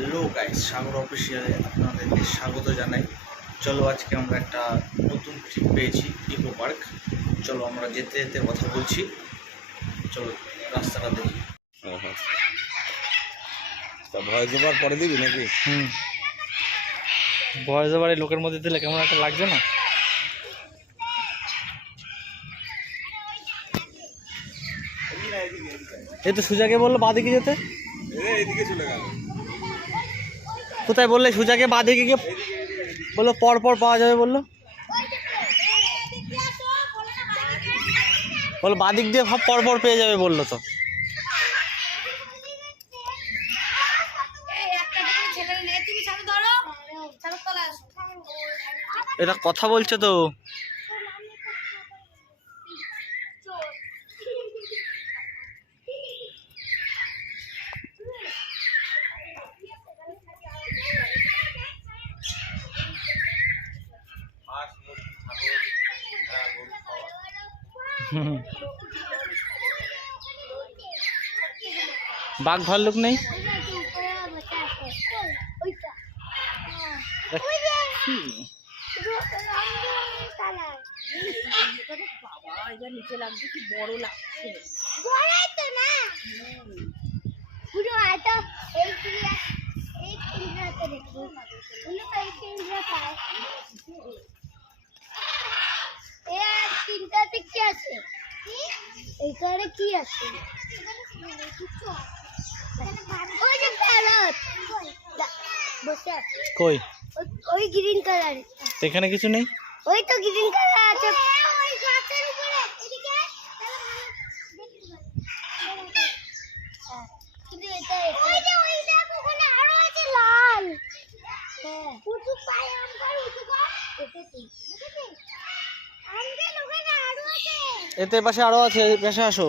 Hello guys, সাগর অফিসিয়ালে আপনাদেরকে স্বাগত জানাই। চলো, আজকে আমরা একটা নতুন ট্রিপ পেয়েছি, ইকো পার্ক। চলো আমরা যেতে যেতে কথা বলছি। চলো রাস্তাটা দেখি। ভয়েস ওভার পরে দিবি নাকি? ভয়েস ওভার এই লোকের মধ্যে দিলে কেমন একটা লাগছে না? এই তো সুজাকে বললো বাঁদিকে যেতে, এইদিকে চলে গেল। কোথায় বললে? সুজাকে বাঁদিকে গিয়ে বললো পর পর পাওয়া যাবে, বললো বাঁদিক দিয়ে পর পর পেয়ে যাবে বললো। তো এটা কথা বলছে তো। বাঘ ভাল্লুক নেই? নিচে লাগছে, কি বড় লাগছে। তিনটাতে কি আছে? এইখানে কি আছে? ওই যে প্যারট বসে আছে। কই? ওই গ্রিন কালার। এখানে কিছু নেই। ওই তো গ্রিন কালার আছে ওই গাছের উপরে। এদিকে কিন্তু এটা ওই যে ওই দেখো, ওখানে আরো আছে লাল। হ্যাঁ, উঁচু পায়ে আমকার উঁচু কর। এটাতে আমকার ওখানে আরো আছে। এতে পাশে আরো আছে, এই পাশে আসো।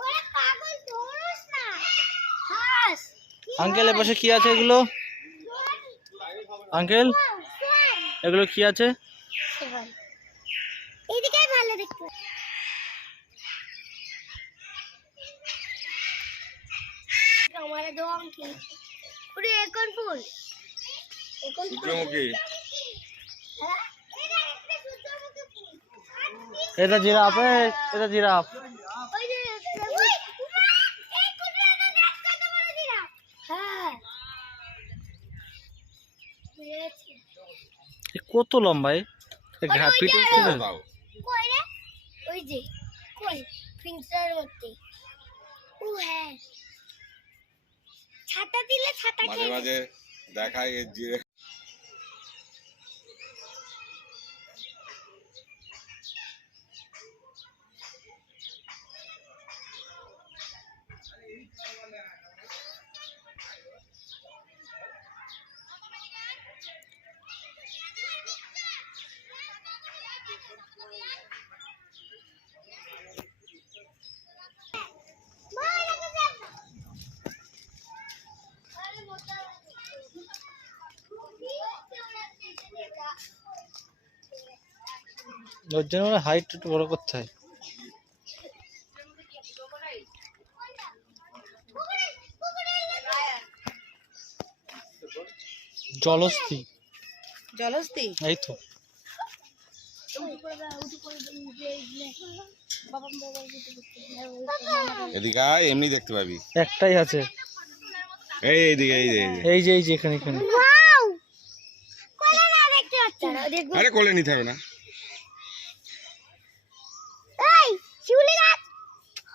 ওরে পাগল, দৌড়স না। হাস আঙ্কেল, এ পাশে কি আছে এগুলো? আঙ্কেল, এগুলো কি আছে? এদিকে ভালো দেখতে। আমারে দম কি পুরো একন ফুল, একন সূর্যমুখী। হ্যাঁ, এটা একটা সূর্যমুখী ফুল। এটা জিরাফ, এটা জিরাফ। ওই যে ওই এই ফুলটা দেখ কত বড় দিরা। হ্যাঁ, বুঝেছি। এ কত লম্বা? পিঠ কই রে? ওই যে কই ফিংসার মধ্যে। ও হ্যাঁ, ছাতা দিলে ছাতা মাঝে খেয়ে মাঝে দেখায় যে ওর জন্য হাইট একটু বড় করতে হয়। জলস্থি, জলস্থি। এই তো। এদিকে আয়, এমনি দেখতে পাবি। একটাই আছে। এইদিকে এই যে এখানে। ওয়াও, কোলে না দেখতে পাচ্ছি। দেখো আরে কোলে নিতে হবে না। এই শিউলি গাছ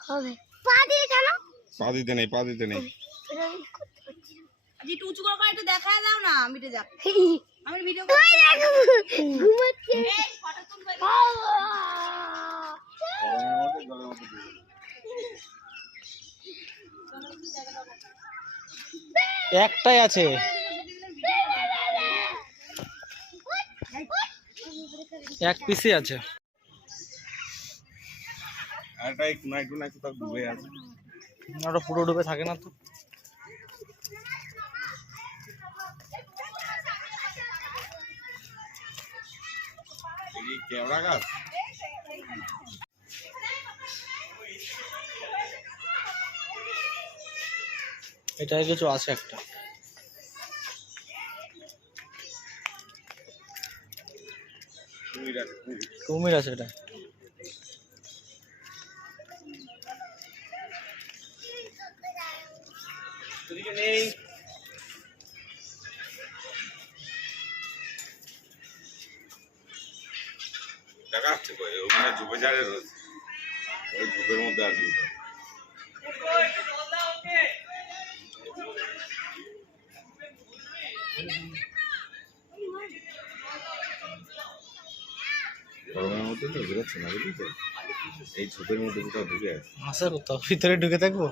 হবে। পা দিয়ে টানো। পা দিতে নেই। আজ একটু উঁচু করে একটু দেখায় দাও না, মিটে যাক। আমি ভিডিও ওই দেখো ঘুমাচ্ছে। একটাই আছে। এক পিসই আছে। আরটা একটু না একটু ডুবে আছে। ওটা পুরো ডুবে থাকে না তো। কেওড়া গাছ এটাই কিছু আছে একটা। কুমির আছে, কুমির। কুমির আছে এটা। দেখা যাচ্ছে কই ওখানে ঝোপে ঝাড়ে রয়েছে, ওই ঝোপের মধ্যে আছে ওটা। গরমের মধ্যে তো বেরোচ্ছে না, বুঝলি তো, এই ঝোপের মধ্যে কোথাও ঢুকে আছে। আসা কোথাও ভিতরে ঢুকে থাকবো।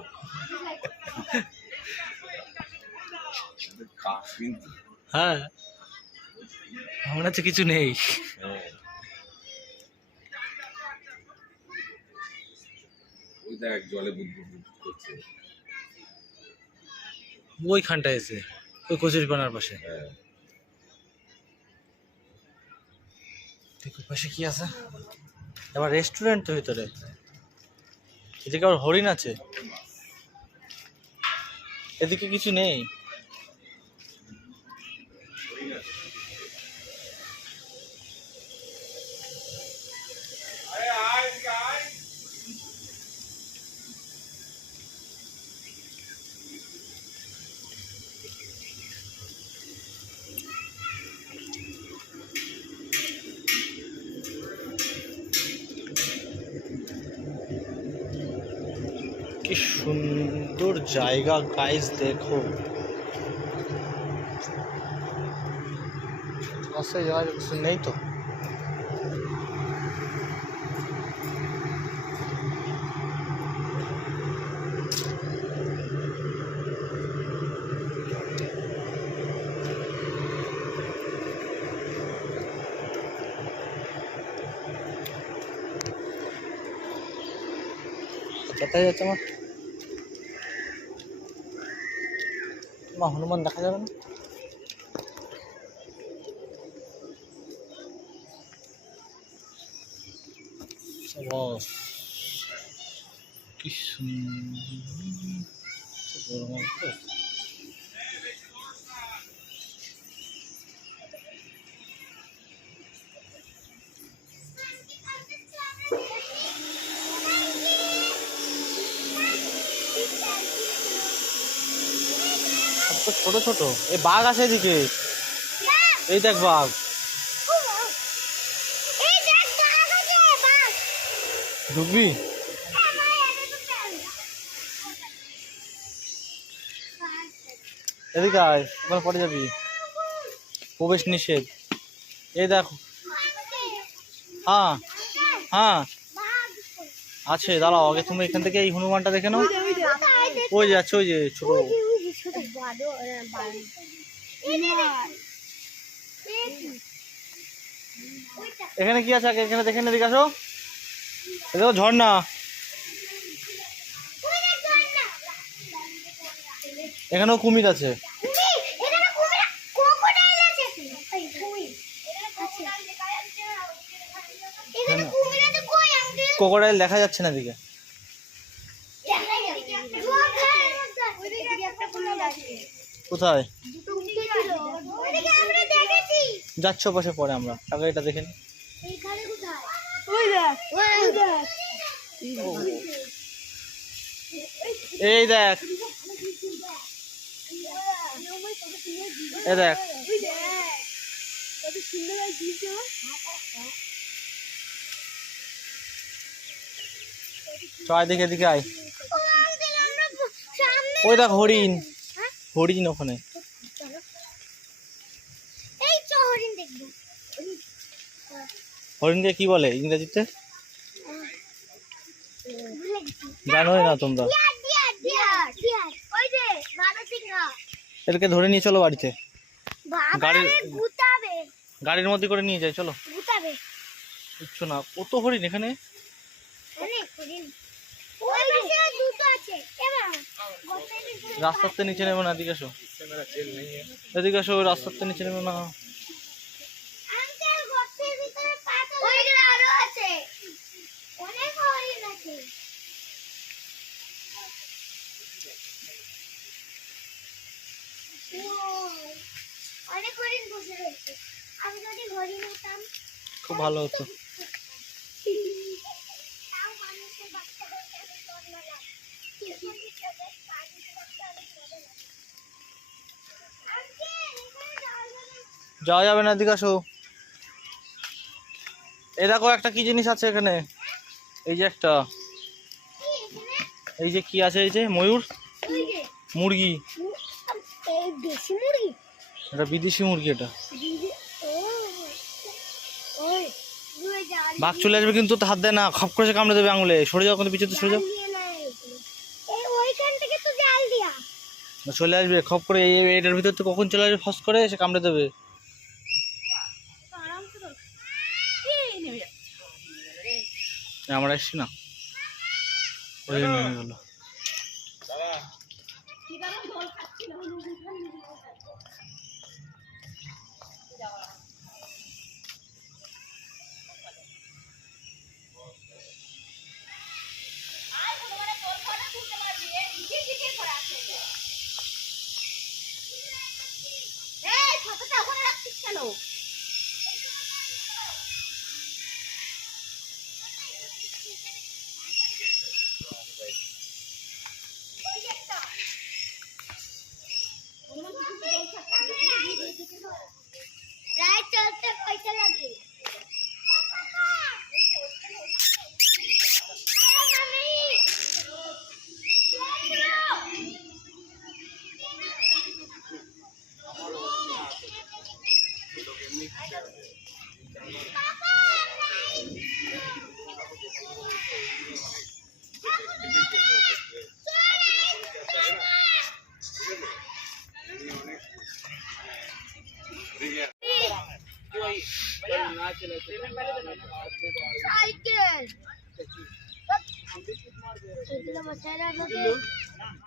কাশ কিন্তু। হ্যাঁ, মনে হচ্ছে কিছু নেই। হ্যাঁ, ওই দেখ জলে বুদবুদ বুদবুদ করছে। ওইখানটায় এসে ওই কচুরিপানার পাশে। হ্যাঁ, দেখো পাশে কি আছে। এবার রেস্টুরেন্ট তো ভিতরে। এদিকে আবার হরিণ আছে, এদিকে কিছু নেই। কি সুন্দর জায়গা গাইস, দেখো রাস্তায় যাওয়া কিছু নেই তো। কোথায় যাচ্ছে আমার হনুমান দেখা যাবে না। সাবাস, কি সুন্দর। সব তো ছোট ছোট। এই বাঘ আছে এদিকে, এই দেখ বাঘ। এই দেখ বাঘ আছে, বাঘ। ঢুকবি? এদিকে আয়, ওখানে পড়ে যাবি, প্রবেশ নিষেধ। এই দেখো, হ্যাঁ হ্যাঁ আছে। দাঁড়াও, আগে তুমি এখান থেকে এই হনুমানটা দেখে নাও। ওই যে আছে, ওই যে ছোট। এখানে কি আছে আগে এখানে দেখে না, এদিকে আসো। এ দেখো ঝর্ণা। এখানেও কুমির আছে। ক্রোকোডাইল দেখা যাচ্ছে না এদিকে। কোথায় যাচ্ছ পাশে? পরে আমরা আগে এটা দেখে নিই। এই দেখ, এই দেখ, চয় দেখে এদিকে আয়। ওই দেখ হরিণ, হরিণ ওখানে। হরিণকে কি বলে ইংরেজিতে জানোই না তোমরা? এদেরকে ধরে নিয়ে চলো বাড়িতে, গাড়ির মধ্যে করে নিয়ে যাই। চলো, বুঝছো না কত হরিণ এখানে। রাস্তাতে নিচে নেবো না, এদিকে আসো, এদিকে আসো, রাস্তাতে নিচে নেবো না। অনেক হরিণ বসে রয়েছে। আমি যদি হরিণ হতাম খুব ভালো হতো। তাও মানুষের বাচ্চা হয়ে আমি জন্মালাম। যাওয়া যাবে না, এদিকে আসো। এই দেখো একটা কি জিনিস আছে এখানে, এই যে একটা, এই যে কি আছে, এই যে ময়ূর, মুরগি, দেশি মুরগি, এটা বিদেশি মুরগি। এটা বাঘ চলে আসবে কিন্তু হাত দেয় না, খপ করে সে কামড়ে দেবে আঙুলে। সরে যাও, কিন্তু পিছনে সরে যাও। ওইখান থেকে তো জাল দিয়া চলে আসবে খপ করে, এটার ভিতর তো কখন চলে আসবে, ফস করে সে কামড়ে দেবে। আরামসে ধর। এই নেমে যাচ্ছে। আমরা এসছি না, ওই নেমে গেল। কি বাবা জল খাচ্ছিল। এই ছাতাটা ওখানে রাখছিস কেন? রাইড চলতে পয়সা লাগে। সাইকেল